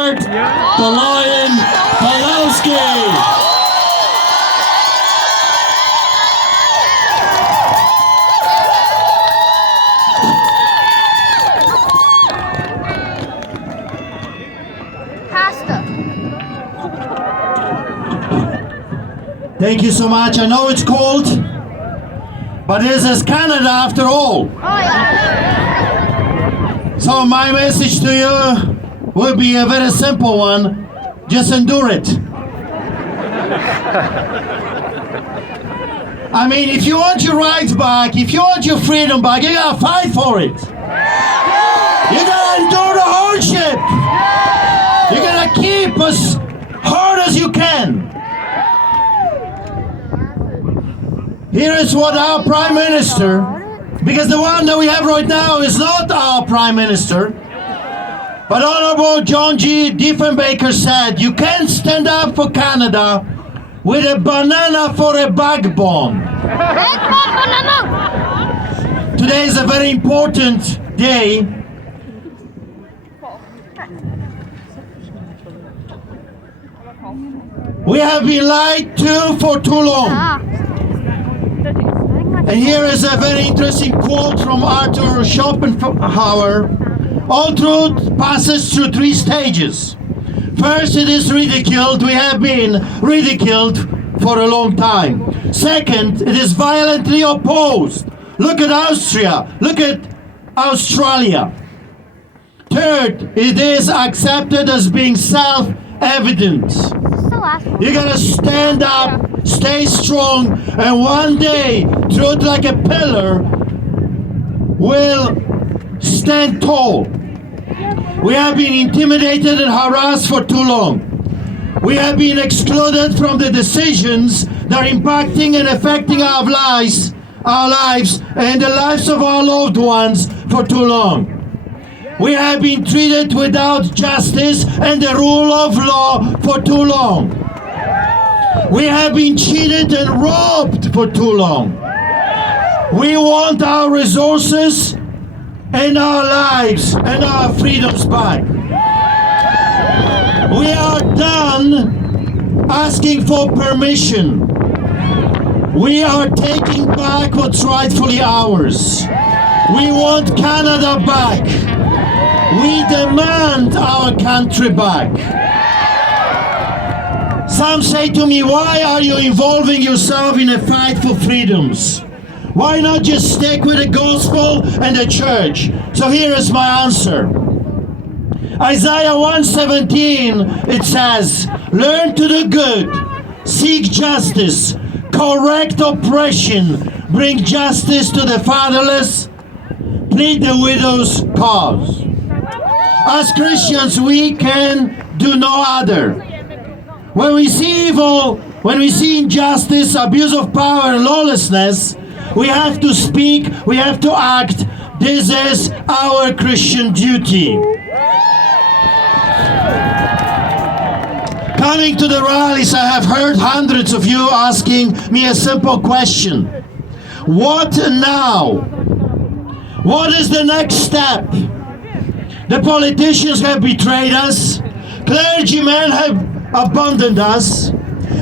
The Lion, Pawlowski. Thank you so much. I know it's cold, but this is Canada after all. So my message to you will be a very simple one. Just endure it. I mean, if you want your rights back, if you want your freedom back, you gotta fight for it. You gotta endure the hardship. You gotta keep as hard as you can. Here is what our Prime Minister, because the one that we have right now is not our Prime Minister, but Honorable John G. Diefenbaker said, you can't stand up for Canada with a banana for a backbone. Today is a very important day. We have been lied to for too long. And here is a very interesting quote from Arthur Schopenhauer. All truth passes through three stages. First, it is ridiculed. We have been ridiculed for a long time. Second, it is violently opposed. Look at Austria. Look at Australia. Third, it is accepted as being self-evident. You gotta stand up, stay strong, and one day, truth like a pillar will stand tall. We have been intimidated and harassed for too long. We have been excluded from the decisions that are impacting and affecting our lives and the lives of our loved ones for too long. We have been treated without justice and the rule of law for too long. We have been cheated and robbed for too long. We want our resources and our lives and our freedoms back. We are done asking for permission. We are taking back what's rightfully ours. We want Canada back. We demand our country back. Some say to me, why are you involving yourself in a fight for freedoms? Why not just stick with the gospel and the church? So here is my answer. Isaiah 1:17, it says, learn to do good, seek justice, correct oppression, bring justice to the fatherless, plead the widow's cause. As Christians, we can do no other. When we see evil, when we see injustice, abuse of power, and lawlessness, we have to speak, we have to act. This is our Christian duty. Coming to the rallies, I have heard hundreds of you asking me a simple question. What now? What is the next step? The politicians have betrayed us. Clergymen have abandoned us.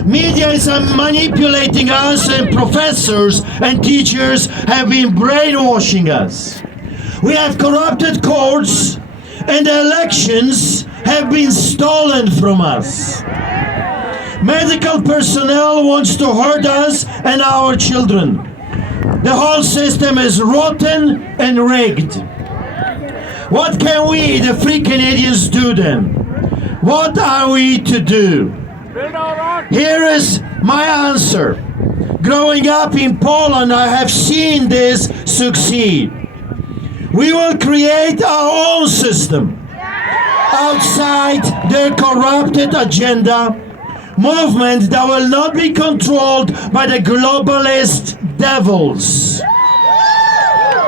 Media is manipulating us, and professors and teachers have been brainwashing us. We have corrupted courts, and the elections have been stolen from us. Medical personnel wants to hurt us and our children. The whole system is rotten and rigged. What can we, the free Canadians, do then? What are we to do? Here is my answer. Growing up in Poland, I have seen this succeed. We will create our own system outside their corrupted agenda, movement that will not be controlled by the globalist devils.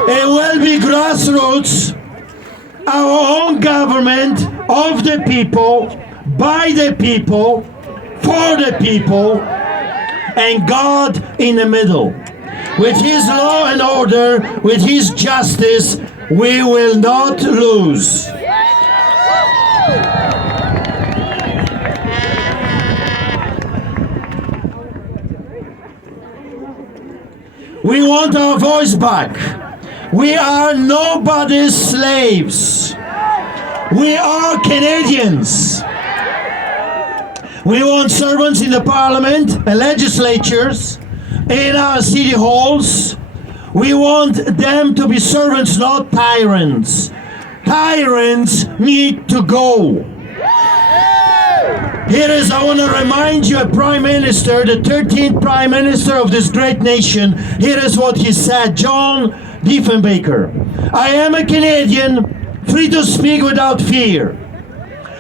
It will be grassroots, our own government of the people, by the people, for the people, and God in the middle. With His law and order, with His justice, we will not lose. want our voice back. We are nobody's slaves. We are Canadians. We want servants in the parliament and legislatures, in our city halls. We want them to be servants, not tyrants. Tyrants need to go. Here is, I want to remind you, a Prime Minister, the 13th Prime Minister of this great nation. Here is what he said, John Diefenbaker. I am a Canadian, free to speak without fear,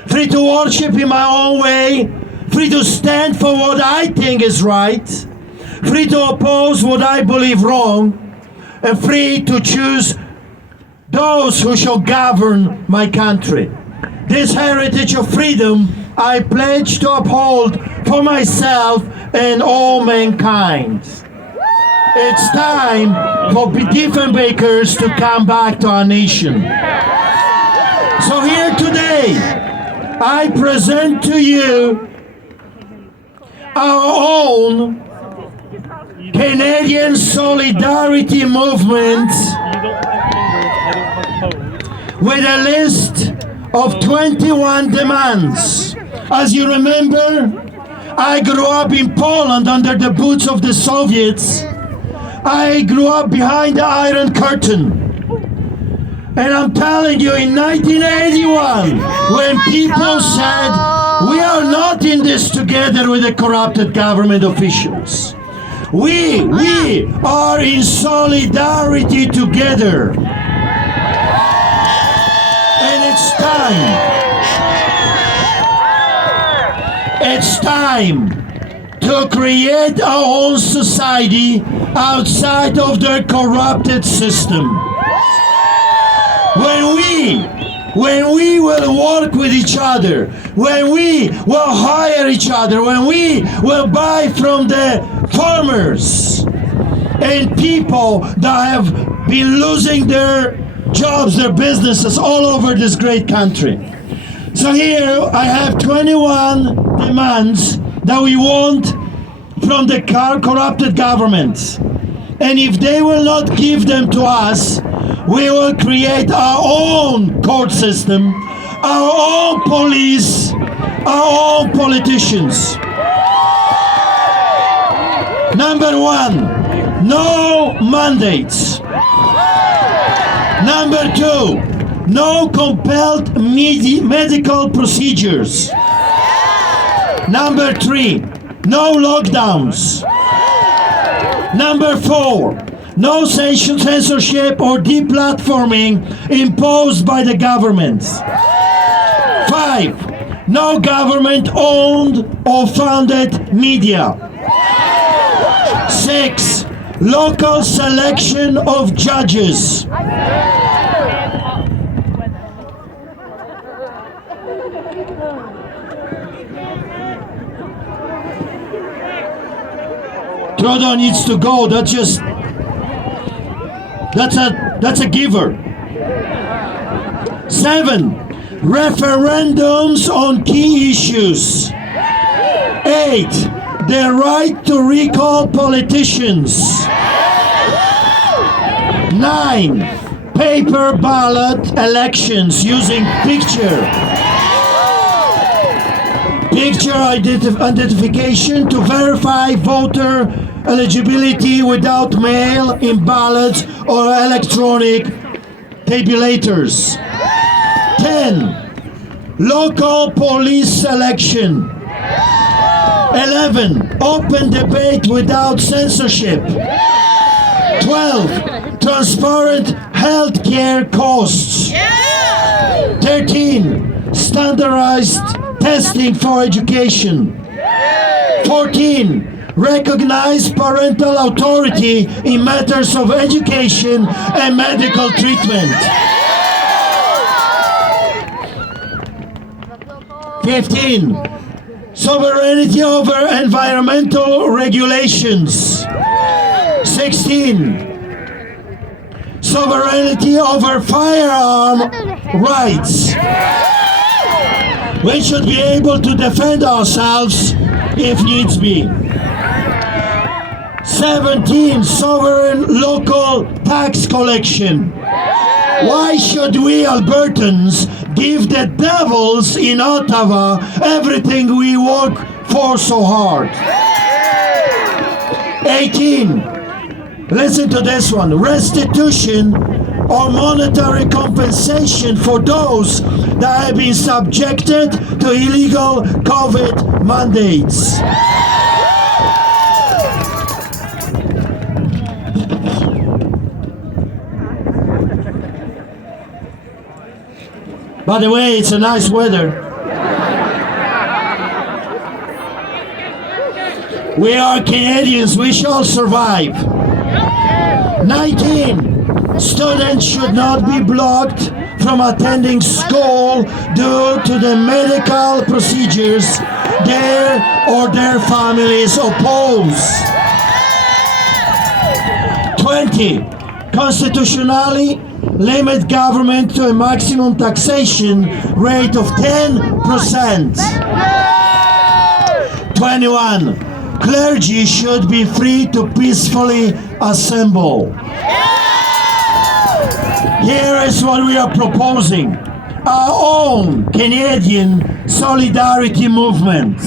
free to worship in my own way, free to stand for what I think is right, free to oppose what I believe wrong, and free to choose those who shall govern my country. This heritage of freedom I pledge to uphold for myself and all mankind. It's time for Diefenbakers to come back to our nation. So here today, I present to you our own Canadian Solidarity Movement with a list of 21 demands. As you remember, I grew up in Poland under the boots of the Soviets. I grew up behind the Iron Curtain. And I'm telling you, in 1981, when people said, we are not in this together with the corrupted government officials. We are in solidarity together. And it's time to create our own society outside of their corrupted system. When we will work with each other, when we will hire each other, when we will buy from the farmers and people that have been losing their jobs, their businesses all over this great country. So here I have 21 demands that we want from the corrupted governments. And if they will not give them to us, we will create our own court system, our own police, our own politicians. Number one, no mandates. Number two, no compelled medical procedures. Number three, no lockdowns. Number four, no censorship or deplatforming imposed by the government. 5, no government-owned or funded media. 6, local selection of judges. Trudeau needs to go. That's a giver. 7, referendums on key issues. 8, the right to recall politicians. 9, paper ballot elections using picture identification to verify voter eligibility without mail-in ballots or electronic tabulators. 10, local police selection. 11, open debate without censorship. 12, transparent healthcare costs. 13, standardized testing for education. 14, recognize parental authority in matters of education and medical treatment. 15, sovereignty over environmental regulations. 16, sovereignty over firearm rights. We should be able to defend ourselves if needs be. 17, sovereign local tax collection. Why should we Albertans give the devils in Ottawa everything we work for so hard? 18, listen to this one, restitution or monetary compensation for those that have been subjected to illegal COVID mandates. By the way, it's a nice weather. We are Canadians, we shall survive. 19, students should not be blocked from attending school due to the medical procedures their or their families oppose. 20, constitutionally limit government to a maximum taxation rate of 10%. 21, clergy should be free to peacefully assemble. Here is what we are proposing. Our own Canadian solidarity movement.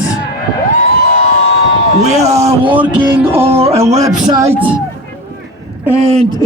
We are working on a website and